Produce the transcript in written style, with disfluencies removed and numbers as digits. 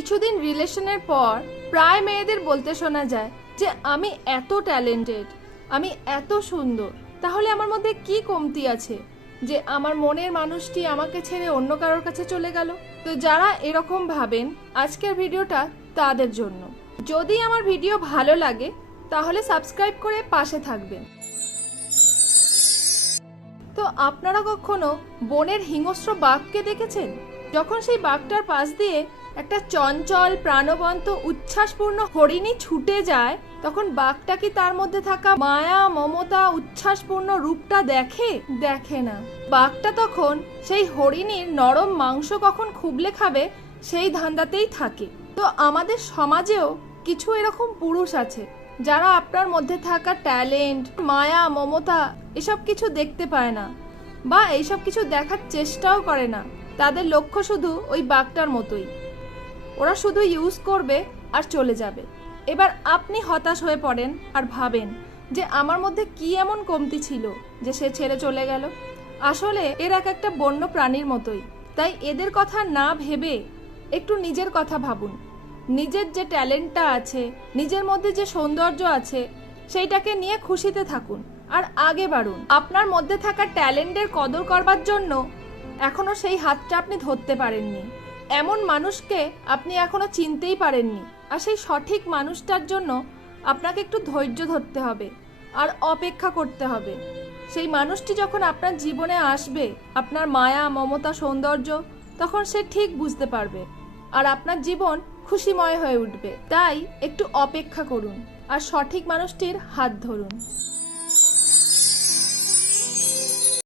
কিছুদিন রিলেশনের পর প্রায় মেয়েদের বলতে শোনা যায় যে আমি এত ট্যালেন্টেড, আমি এত সুন্দর, তাহলে আমার মধ্যে কি কমতি আছে যে আমার মনের মানুষটি আমাকে ছেড়ে অন্য কারোর কাছে চলে গেল। তো যারা এরকম ভাবেন, আজকের ভিডিওটা তাদের জন্য। যদি আমার ভিডিও ভালো লাগে তাহলে সাবস্ক্রাইব করে পাশে থাকবেন। তো আপনারা কখনো বনের হিংস্র বাঘকে দেখেছেন? যখন সেই বাঘটার পাশ দিয়ে একটা চঞ্চল প্রাণবন্ত উচ্ছ্বাসপূর্ণ হরিণী ছুটে যায়, তখন বাঘটা কি তার মধ্যে থাকা মায়া মমতা উচ্ছ্বাসপূর্ণ রূপটা দেখে না। বাঘটা তখন সেই হরিণীর নরম মাংস কখন খুবলে খাবে সেই ধান্দাতেই থাকে। তো আমাদের সমাজেও কিছু এরকম পুরুষ আছে যারা আপনার মধ্যে থাকা ট্যালেন্ট, মায়া মমতা এসব কিছু দেখতে পায় না, বা এইসব কিছু দেখার চেষ্টাও করে না। তাদের লক্ষ্য শুধু ওই বাঘটার মতোই, ওরা শুধু ইউজ করবে আর চলে যাবে। এবার আপনি হতাশ হয়ে পড়েন আর ভাবেন যে আমার মধ্যে কি এমন কমতি ছিল যে সে ছেড়ে চলে গেল। আসলে এর এক একটা বন্য প্রাণীর মতোই। তাই এদের কথা না ভেবে একটু নিজের কথা ভাবুন। নিজের যে ট্যালেন্টটা আছে, নিজের মধ্যে যে সৌন্দর্য আছে, সেইটাকে নিয়ে খুশিতে থাকুন আর আগে বাড়ুন। আপনার মধ্যে থাকা ট্যালেন্টের কদর করবার জন্য এখনো সেই হাতটা আপনি ধরতে পারেননি, এমন মানুষকে আপনি এখনো চিনতেই পারেননি। আর সেই সঠিক মানুষটার জন্য আপনাকে একটু ধৈর্য ধরতে হবে আর অপেক্ষা করতে হবে। সেই মানুষটি যখন আপনার জীবনে আসবে, আপনার মায়া মমতা সৌন্দর্য, তখন সে ঠিক বুঝতে পারবে আর আপনার জীবন খুশিময় হয়ে উঠবে। তাই একটু অপেক্ষা করুন আর সঠিক মানুষটির হাত ধরুন।